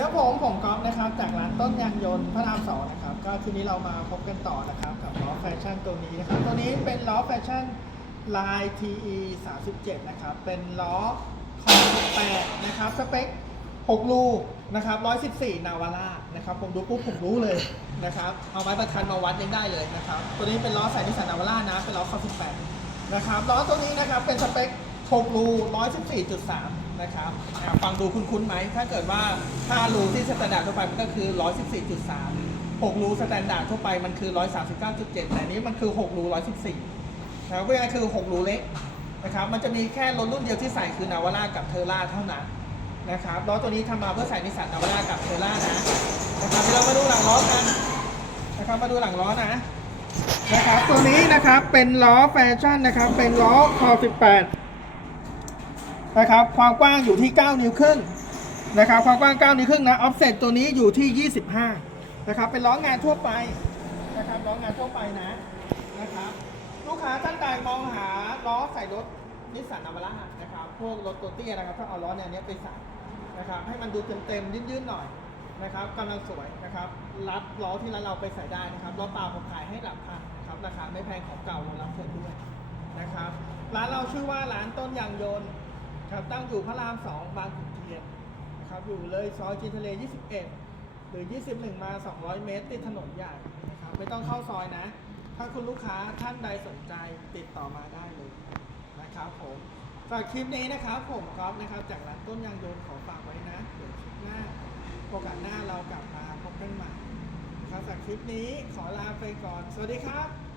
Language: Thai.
ครับผมผมก๊อฟนะครับ จากร้านต้นยางยนต์พระรามสองนะครับ ก็ทีนี้เรามาพบกันต่อนะครับกับล้อแฟชั่นตัวนี้นะครับ ตัวนี้เป็นล้อแฟชั่นลาย TE 37 นะครับ เป็นล้อคอ8นะครับ สเปค 6 ลูนะครับ 114 นาวาร่านะครับ ผมดูปุ๊บผมรู้เลยนะครับ เอาไม้ประทันมาวัดยังได้เลยนะครับ ตัวนี้เป็นล้อใส่นิสสันนาวาร่านะ เป็นล้อคอ18นะครับ ล้อตัวนี้นะครับ เป็นสเปค 6รู114.3 นะครับอ่าฟังดูคุ้นๆไหม ถ้าเกิดว่า 5 รูที่สแตนดาร์ดทั่วไปมันก็คือ 114.3 6 รูสแตนดาร์ดทั่วไปมันคือ 139.7 แต่นี้มันคือ 6 รู 114นะครับเวลาคือ 6 รูเล็กนะครับ มันจะมีแค่รถรุ่นเดียวที่ใส่คือนาวาร่ากับเทอร่าเท่านั้นนะครับล้อตัวนี้ทำมาเพื่อใส่นิสสันนาวาร่ากับเทอร่านะนะครับเรามาดูหลังล้อกันนะครับมาดูหลังล้อนะนะครับตัวนี้นะครับเป็นล้อแฟชั่นนะครับเป็นล้อคอ18 นะครับความกว้างอยู่ที่ 9 นิ้วครึ่งนะครับความกว้าง 9 นิ้วครึ่งนะออฟเซ็ตตัวนี้อยู่ที่ 25นะครับเป็นล้องานทั่วไปนะครับล้องานทั่วไปนะนะครับลูกค้าท่านใดมองหาล้อใส่รถนิสสันนาวาร่านะครับพวกรถตัวเตี้ยนะครับถ้าเอาล้อแนวนี้ไปใส่นะครับให้มันดูเต็มๆยืดๆหน่อยนะครับกำลังสวยนะครับรัดล้อที่ร้านเราไปใส่ได้นะครับล้อเปล่าผมขายให้หลักพันนะครับราคาไม่แพงของเก่าเรารับเพิ่มด้วยนะครับร้านเราชื่อว่าร้านต้นยางยนต์ ครับตั้งอยู่พระราม2บางขุนเทียนนะครับอยู่เลยซอยจีนทะเล 21 หรือ 21 มา 200 เมตร ติดถนนใหญ่นะครับไม่ต้องเข้าซอยนะ ถ้าคุณลูกค้าท่านใดสนใจติดต่อมาได้เลยนะครับผมฝากคลิปนี้นะครับ ผมก๊อฟนะครับจากร้านต้นยางยนต์ขอฝากไว้นะเดี๋ยวคลิปหน้าโอกาสหน้าเรากลับมาพบกันใหม่นะครับจากคลิปนี้ขอลาไปก่อน สวัสดีครับ